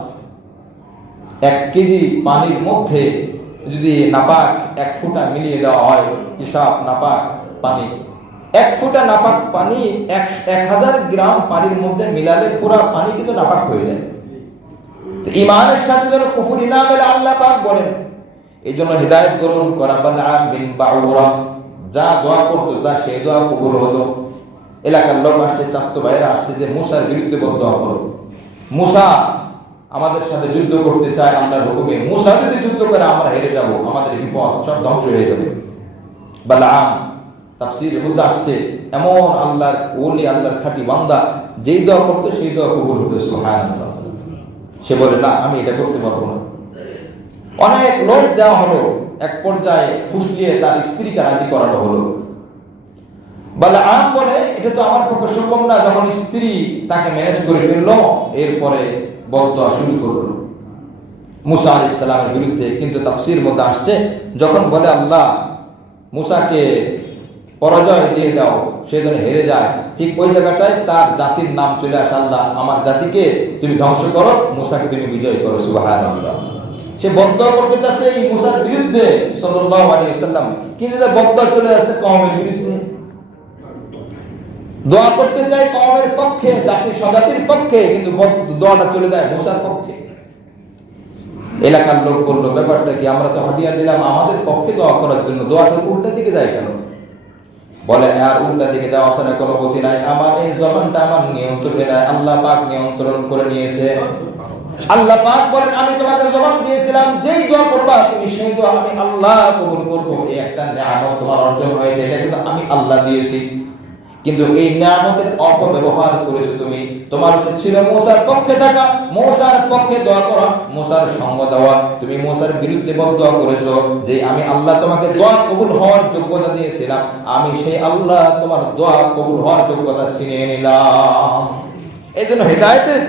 1 কেজি পানির মধ্যে যদি নাপাক 1 ফোঁটা মিলিয়ে দেওয়া হয়, হিসাব নাপাক পানি, 1 ফোঁটা নাপাক পানি 1000 গ্রাম পানির মধ্যে মিলালে পুরো পানি কিন্তু নাপাক হয়ে যায়। ইমানের সাথে যেন কুফরি না মেলে আল্লাহ পাক বলেন। এই জন্য হিদায়াত গ্রহণ করা, বালআম বিন বাউরা যা দোয়া করতো তা সেই দোয়া কবুল হতো। এলাকার লোক আসছে, চাস্তো ভাইরা আসছে যে মুসার বিরুদ্ধে দোয়া করো। মুসা আমাদের সাথে যুদ্ধ করতে চায় আল্লাহর হুকুমে, মুসা যদি যুদ্ধ করে আমরা হেরে যাব, আমাদের বিপদ সব ধ্বংস হয়ে যাবে। বালআম তাফসীরের মধ্যে আসছে এমন আল্লাহর ওলি, আল্লাহর খাঁটি বান্দা, যেই দোয়া করতো সেই দোয়া কবুল হতো। সুবহানাল্লাহ। সে বলে না, আমি এটা করতে পারবো না। অনেক লোক দেওয়া হলো, এক পর্যায়ে ফুসলিয়ে তার স্ত্রীকে রাজি করানো হলো। বালআম বলে এটা তো আমার পক্ষে সম্ভব না। যখন স্ত্রী তাকে ম্যানেজ করে ফেললো, এরপরে বদদোয়া শুরু করলো মুসা আলাইহিস সালামের বিরুদ্ধে। কিন্তু তাফসীর মধ্যে আসছে যখন বলে আল্লাহ মুসাকে পরাজয় দিয়ে দাও, সে যেন হেরে যায়, ঠিক ওই জায়গাটায় তার জাতির নাম চলে আসে, আল্লাহ আমার জাতিকে তুমি ধ্বংস করো, মুসাকে তুমি বিজয় করো। সুবহানাল্লাহ। সে বদদোয়া করতে চাচ্ছে এই মুসার বিরুদ্ধে সাল্লাল্লাহু আলাইহি ওয়াসাল্লাম, কিন্তু তার বদদোয়া চলে আসে কওমের বিরুদ্ধে। দোয়া করতে চাই কওমের পক্ষে, জাতির স্বজাতির পক্ষে, কিন্তু দোয়াটা চলে যায় মুসার পক্ষে। এলাকার লোক বললো ব্যাপারটা কি, আমরা তো হাদিয়া দিলাম আমাদের পক্ষে দোয়া করার জন্য, দোয়াটা উল্টা দিকে যায় কেন? বলে আর উল্টা দিকে যাওয়া আসলে কোনো গতি নাই, আমার এই জবানটা আমার নিয়ন্ত্রণে নাই, আল্লাহ পাক নিয়ন্ত্রণ করে নিয়েছে। আল্লাহ পাক বলেন আমি তোমাকে জবান দিয়েছিলাম, যেই দোয়া করবা তুমি সেই দোয়া আমি আল্লাহ কবুল করব। এই একটা নিয়ামত তোমার অর্জন হয়েছে, এটা কিন্তু আমি আল্লাহ দিয়েছি, কিন্তু এই নিয়ামতের অপব্যবহার করেছো তুমি। তোমার উচিত ছিল মুসার পক্ষে থাকা, মুসার পক্ষে দোয়া করা, মুসার সঙ্গ দেওয়া। তুমি মুসার বিরুদ্ধে বদদোয়া করেছো। যে আমি আল্লাহ তোমাকে দোয়া কবুল হওয়ার যোগ্যতা দিয়েছিলাম, আমি সেই আল্লাহ তোমার দোয়া কবুল হওয়ার যোগ্যতা ছিনিয়ে নিলাম। এই জন্য হেদায়েতের,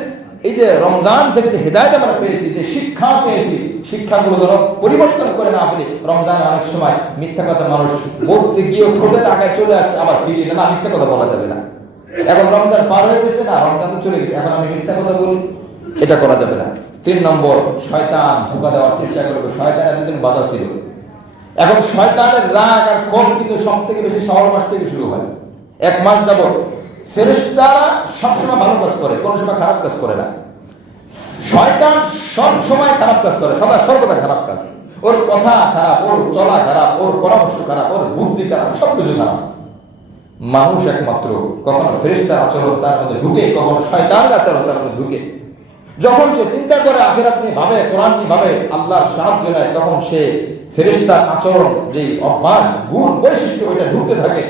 এই যে রমজান থেকে যে হেদায়েত আমরা পেয়েছি, যে শিক্ষা পেয়েছি, শিক্ষাগুলো যেন পরিবর্তন করে না ফেলি। রমজান অনেক সময় মিথ্যা কথা মানুষ বলতে গিয়ে ঠোঁটের আগায় চলে আসছে, আবার ফিরিয়ে না, মিথ্যা কথা বলা যাবে না। এখন রমজান পার হয়ে গেছে না, রমজান তো চলে গেছে, এখন আমি মিথ্যা কথা বলি, এটা করা যাবে না। 3 নম্বর, শয়তান ধোঁকা দেওয়ার চেষ্টা করবে। শয়তানের এতদিন বাধা ছিল, এখন শয়তানের রাগ আর ক্ষোভ কিন্তু সব থেকে বেশি শাওয়াল মাস থেকে শুরু হয়। 1 মাস যাবত ফেরেশতারা সবসময় ভালো কাজ করে, কোনো সময় খারাপ কাজ করে না। শয়তান সব সময় খারাপ কাজ করে, সর্বদা খারাপ কাজ। ওর কথা খারাপ, ওর চলা খারাপ, ওর পরামর্শ খারাপ, ওর বুদ্ধি খারাপ, সবকিছু খারাপ। মানুষ একমাত্র কখনো ফেরেশতার আচরণ তার মধ্যে ঢুকে, কখনো শয়তানের আচরণ তার মধ্যে ঢুকে। যখন সে চিন্তা করে আখিরাত নিয়ে ভাবে, কোরআন নিয়ে ভাবে, আল্লাহর সাহায্য নেয়, তখন সে ফেরেশতার আচরণ, যে অভ্যাস, গুণ, বৈশিষ্ট্য, এটা ঢুকতে থাকে।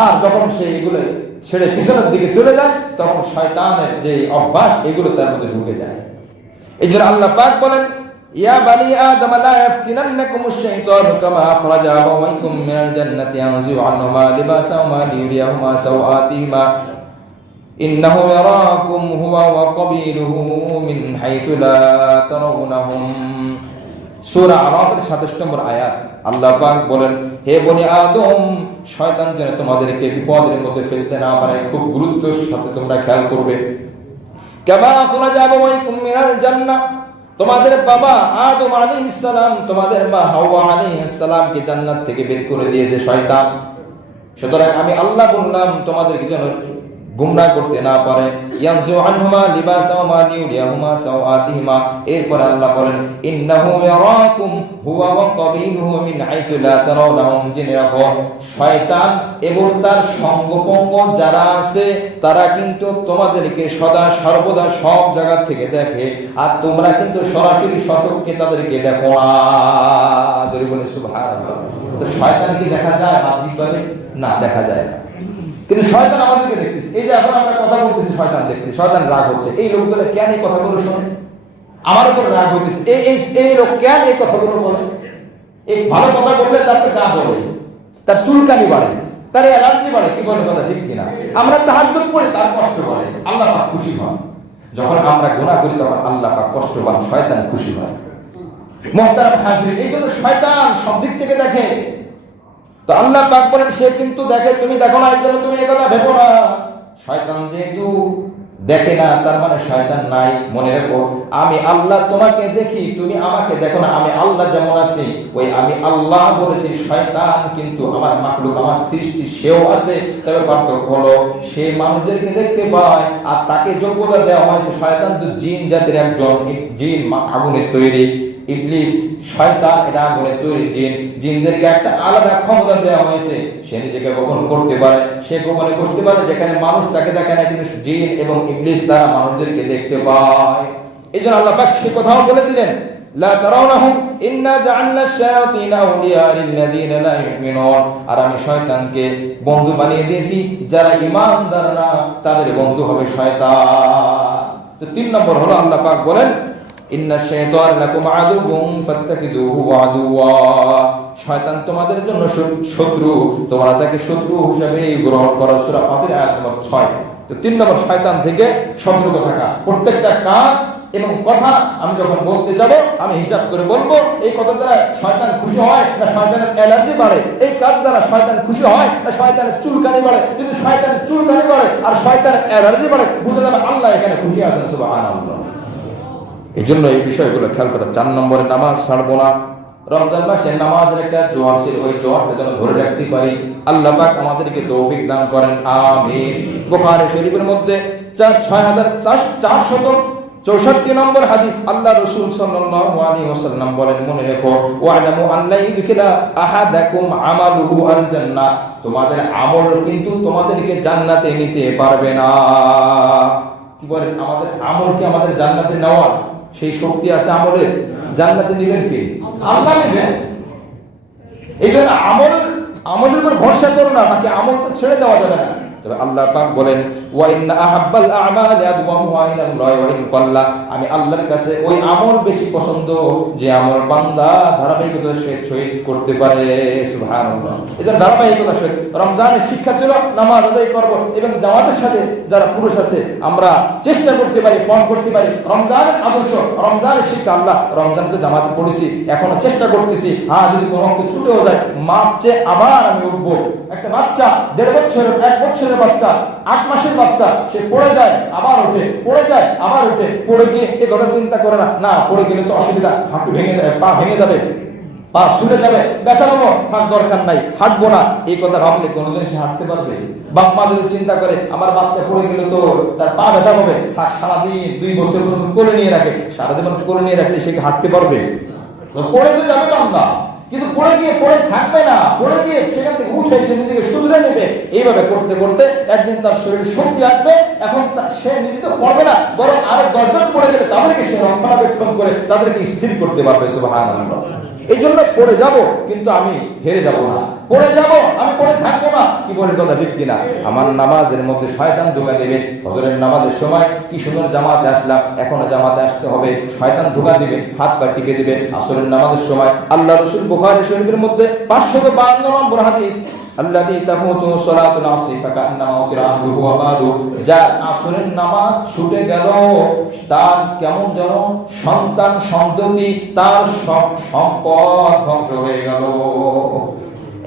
আর যখন সে এগুলো ছেড়ে পিছনের দিকে চলে যায়, তখন শয়তানের যে অভ্যাস, এগুলো তার মধ্যে ঢুকে যায়। এই জন্য আল্লাহ পাক বলেন ইয়া বানি আদম লা ইয়াফতিনান্নাকুমুশ শাইতানু কামা আখরাজা আবাওয়াইকুম মিনাল জান্নাতি ইয়ানজিউ আনহুমা লিবাসাহুমা লিয়ুরিয়াহুমা সাওআতিহিমা ইন্নাহু ইয়ারাকুম হুয়া ওয়া ক্বাবিলুহু মিন হাইথু লা তারাউনাহুম। সূরা আরাফের 27 নম্বর আয়াত। আল্লাহ পাক বলেন হে বনি আদম, শয়তান যেন তোমাদেরকে বিপদের মধ্যে ফেলতে না পারে, খুব গুরুত্বের সাথে তোমরা খেয়াল করবে। কামা আখরাজা আবাওয়াইকুম মিনাল জান্নাহ, তোমাদের বাবা আদম আলাইহিস সালাম, তোমাদের মা হাওয়া আলাইহিস সালামকে জান্নাত থেকে বের করে দিয়েছে শয়তান। সুতরাং আমি আল্লাহ বললাম তোমাদেরকে যেন গুমরাহ করতে না পারে। ইয়ানজু আনহুমা লিবাসাহুমা লিউরিয়াহুমা সাওআতিহিমা, এরপর আল্লাহ বলেন ইন্নাহু ইয়ারাকুম হুয়া ওয়া কাবিলুহু মিন হাইতু লা তারাউনাহুম, জেনে রাখো শয়তান এবং তার সঙ্গপঙ্গ যারা আছে তারা কিন্তু তোমাদেরকে সদা সর্বদা সব জায়গা থেকে দেখে, আর তোমরা কিন্তু সরাসরি সচক্ষে তাদেরকে দেখো না। জোরে বলে সুবহানাল্লাহ। তো শয়তানকে দেখা যায় বাহ্যিকভাবে? না, দেখা যায় না, কিন্তু শয়তান আমাদেরকে দেখতেছে। এই যে এখন আমরা কথা বলতেছি, শয়তান দেখতেছে, শয়তান রাগ হচ্ছে, এই লোকগুলো কেন এই কথাগুলো শোনে, আমার উপর রাগ হইতেছে, এই লোক কেন এই কথাগুলো বলে। এই ভালো কথা বললে তার তো গা জ্বলে, তার চুলকানি বাড়ে, তার অ্যালার্জি বাড়ে, কি বলে কথা ঠিক কিনা? আমরা তাহাজ্জুদ পড়ি, তার কষ্ট বাড়ে, আল্লাহ পাক খুশি হন। যখন আমরা গুনাহ করি তখন আল্লাহ পাক কষ্ট পান, শয়তান খুশি হয়। মুহতারাম হাজির, এই জন্য শয়তান সব দিক থেকে দেখে। তো আল্লাহ পাক বলেন সে কিন্তু দেখে, তুমি দেখো না, এই জন্য তুমি এই কথা ভেবো না। শয়তান যেহেতু দেখে না তার মানে শয়তান নাই। মনে রাখো, আমি আল্লাহ তোমাকে দেখি, তুমি আমাকে দেখো না। আমি আল্লাহ যেমন আছি, ওই আমি আল্লাহ বলেছি, শয়তান কিন্তু আমার মাখলুক, আমার সৃষ্টি, সেও আছে। তবে পার্থক্য হলো সে মানুষদেরকে দেখতে পায় আর তাকে যোগ্যতা দেওয়া হয়েছে। শয়তান তো জিন জাতির একজন, জিন আগুনের তৈরি, ইবলিস শয়তান এটা আগুনের তৈরি জিন। জিনদেরকে একটা আলাদা ক্ষমতা দেওয়া হয়েছে, সে নিজেকে গোপন করতে পারে, সে গোপনে করতে পারে যেখানে মানুষ তাকে দেখে না, কিন্তু জিন এবং ইবলিস তারা মানুষদেরকে দেখতে পায়। এই জন্য আল্লাহ পাক সে কথাও বলে দিলেন লা তারাউনাহুম ইন্না জাআলনা আশ-শায়াতিনা আউলিয়া লিল্লাযিনা লা ইউমিনুন, আর আমি শয়তানকে বন্ধু বানিয়ে দিয়েছি যারা ঈমানদার না, তাদের বন্ধু হবে শয়তান। তো 3 নম্বর হলো আল্লাহ পাক বলেন ইন্না শাইতানা লাকুম আদুউন ফাত্তাখিযুহু আদুওয়া, শয়তান তোমাদের জন্য শত্রু, তোমরা তাকে শত্রু হিসেবে গ্রহণ করো। সূরা ফাতির আয়াত নম্বর 6। তো 3 নম্বর শয়তান থেকে সতর্ক থাকা। প্রত্যেকটা কাজ এবং কথা আমি যখন বলতে যাব আমি হিসাব করে বলবো, এই কথা দ্বারা শয়তান খুশি হয় না শয়তানের অ্যালার্জি বাড়ে, এই কাজ দ্বারা শয়তান খুশি হয় না শয়তানের চুলকানি বাড়ে। যদি শয়তানের চুলকানি বাড়ে আর শয়তানের অ্যালার্জি বাড়ে, বুঝে যাবে আল্লাহ এখানে খুশি আছেন। সুবহানাল্লাহ। এই জন্য এই বিষয়গুলো খেয়াল করা। 4 নম্বরে নামাজ ছাড়বো না। রমজান মাসে নামাজের একটা জোয়ার ছিল, ওই জোয়ারটা যেন ধরে রাখতে পারি। আল্লাহ পাক আমাদেরকে তৌফিক দান করেন, আমিন। বুখারী শরীফের মধ্যে 6464 নম্বর হাদিস, আল্লাহ রাসূল সাল্লাল্লাহু আলাইহি ওয়াসাল্লাম বলেন, মনে রেখো ওয়ালামু আল্লা ইউদখিলা আহাদাকুম আমালুহু আল জান্নাহ, তোমাদের আমল কিন্তু তোমাদেরকে জান্নাতে নিতে পারবে না। কি বলেন? আমাদের আমল কি আমাদের জান্নাতে নেওয়ার সেই শক্তি আছে? আমলের জান্নাতে নেবেন কি? আল্লাহ নেবেন। এই জন্য আমলের উপর ভরসা করো না, বাকি আমল তো ছেড়ে দেওয়া যাবে না। তবে আল্লাহ পাক বলেন ওয়া ইন্না আহাব্বাল আ'মালি আদওয়ামুহা ইলাল্লাহি ওয়া ইন ক্বাল্লা, আমি আল্লাহর কাছে ওই আমল বেশি পছন্দ যে আমল বান্দা ধারাবাহিকতার সাথে শহীদ করতে পারে। সুবহানাল্লাহ। এজন্য ধারাবাহিকতার সাথে রমজানের শিক্ষা ছিল নামাজ আদায় করব, এবং জামাতের সাথে যারা পুরুষ আছে আমরা চেষ্টা করতে পারি, পালন করতে পারি রমজানের আদর্শ, রমজানের শিক্ষা। আল্লাহ রমজানে তো জামাতে পড়েছি, এখনো চেষ্টা করতেছি, যদি কোনো কিছু ছুটেও যায় মাফ চেয়ে আবার আমি উঠবো। একটা বাচ্চা 1.5 বছরের 1 বছরের বাচ্চা 8 মাসের বাচ্চা, সে পড়ে যায় আবার ওঠে, পড়ে যায় আবার ওঠে, পড়ে গিয়ে এ কথা চিন্তা করে না পড়ে গেলে তো অসুবিধা, হাঁটু ভেঙে যাবে, পা ভেঙে যাবে, পা ছুটে যাবে, ব্যথা পাবো, থাক দরকার নাই, হাঁটবো না, এই কথা ভাবলে কোনোদিন সে হাঁটতে পারবে? বাপ মা যদি চিন্তা করে আমার বাচ্চা পড়ে গেলে তো তার পা ব্যথা হবে, থাক সারাদিন 2 বছর পর্যন্ত কোলে নিয়ে রাখে, সারাদিন কোলে নিয়ে রাখলে সে কি হাঁটতে পারবে? পড়ে তো যাবে বান্দা, কিন্তু পড়ে থাকবে না, পড়ে গিয়ে সেখান থেকে উঠে সে নিজেকে শুধরে নেবে। এইভাবে করতে করতে একদিন তার শরীর শক্তি আসবে, এখন সে নিজে তো পড়বে না, বরং আরো 10 জন পড়ে গেলে তাদেরকে সে রক্ষণাবেক্ষণ করে তাদেরকে স্থির করতে পারবে। সুবহানাল্লাহ। এই জন্য পড়ে যাব, কিন্তু আমি হেরে যাব না, পড়ে যাব, আমি পড়ে থাকবো না। কি বলেন কথা ঠিক কিনা? আমার নামাজের মধ্যে শয়তান ধোঁকা দেবে। ফজরের নামাজের সময় কি সুন্দর জামাতে আসলাম, এখনো জামাতে আসতে হবে, শয়তান ধোঁকা দিবে, হাত পা টিপে দিবে। আসরের নামাজের সময় আল্লাহ রাসূল বুখারী শরীফের মধ্যে 552 নম্বর হাদিস, আল্লাযী তাফুতু সালাতুল আসর ফাকান্নামা উতিরা আহলুহু ওয়া মালু, যার আসরের নামাজ ছুটে গেল তার কেমন যেন সন্তান সন্ততি, তার সব সম্পদ ধ্বংস হয়ে গেল।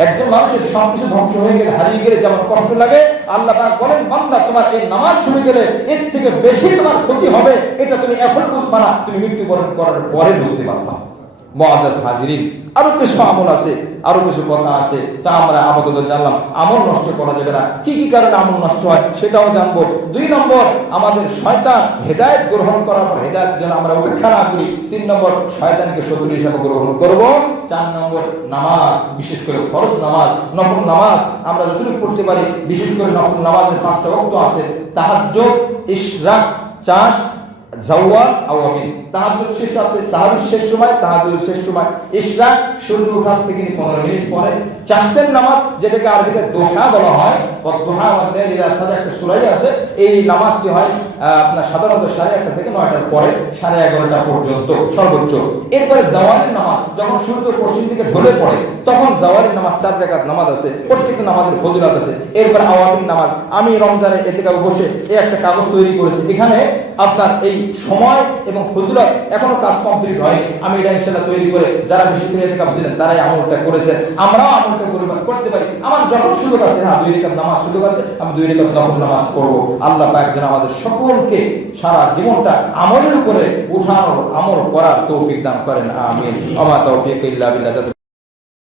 একজন মানুষের সবকিছু ধ্বংস হয়ে গেলে, হারিয়ে গেলে যেমন কষ্ট লাগে, আল্লাহ পাক বলেন বান্দা তোমার এই নামাজ ছুটে গেলে এর থেকে বেশি তোমার ক্ষতি হবে। এটা তুমি এখন বুঝবা না, তুমি মৃত্যুবরণ করার পরে বুঝতে পারবা। মুআজ্জাজ হাজিরিন, আরো কিছু আমল আছে, আরো কিছু কথা আছে, তা আমরা আপাতত জানলাম। আমল নষ্ট করা যাবে না, কি কি কারণে আমল নষ্ট হয় সেটাও জানবো। 2 নম্বর, আমাদের শয়তান হেদায়েত গ্রহণ করার পর হেদায়েত যেন আমরা উপেক্ষা না করি। 3 নম্বর, শয়তানকে শত্রু হিসেবে গ্রহণ করব। 4 নম্বর, নামাজ, বিশেষ করে ফরজ নামাজ, নফল নামাজ আমরা যতটুকু পড়তে পারি, বিশেষ করে নফল নামাজের 5টা ওয়াক্ত আছে, তাহাজ্জুদ, ইশরাক, চাশত, জাওয়াল, আওয়াবিন। তাহাজ্জুদ শেষ রাতে, সাহাবীর শেষ সময়, তাহাজ্জুদের শেষ সময়, ইশরাক সূর্য ওঠার থেকে 15 মিনিট পরে, চাশতের নামাজ যেটাকে আরবিতে দোহা বলা হয়, দোহা মানে ইলা সাদা একটা সূরাই আছে, এই নামাজটি হয় আপনার সাধারণত 1:30 থেকে 9টার পরে 11:30টা পর্যন্ত সর্বোচ্চ। এরপরে জাওয়ালের নামাজ, যখন সূর্য পশ্চিম দিকে ঢলে পড়ে তখন জাওয়ালের নামাজ 4 রাকাত নামাজ আছে, প্রত্যেকটা নামাজের ফজিলত আছে। এরপর আওয়াবিন নামাজ, আমি রমজানে ইতিকাফে বসে এই একটা কাগজ তৈরি করেছি, এখানে আপনার এই সময় এবং ফজিলত এখনো কাজ কমপ্লিট হয়নি, আমি এটা ইনশাআল্লাহ তৈরি করে যারা বেশি করে ইতিকাফ ছিলেন তারাই আমলটা করেছেন, আমরাও আমলটা করতে পারি। আমার যখন সুযোগ আছে, হ্যাঁ 2 রাকাত নামাজ সুযোগ আছে, আমি 2 রাকাত নফল নামাজ পড়ব। আল্লাহ পাক যেন আমাদের সকলকে সারা জীবনটা আমলের উপরে উঠানোর, আমল করার তৌফিক দান করেন, আমিন। ওয়া মা তাওফীক ইল্লা বিল্লাহ।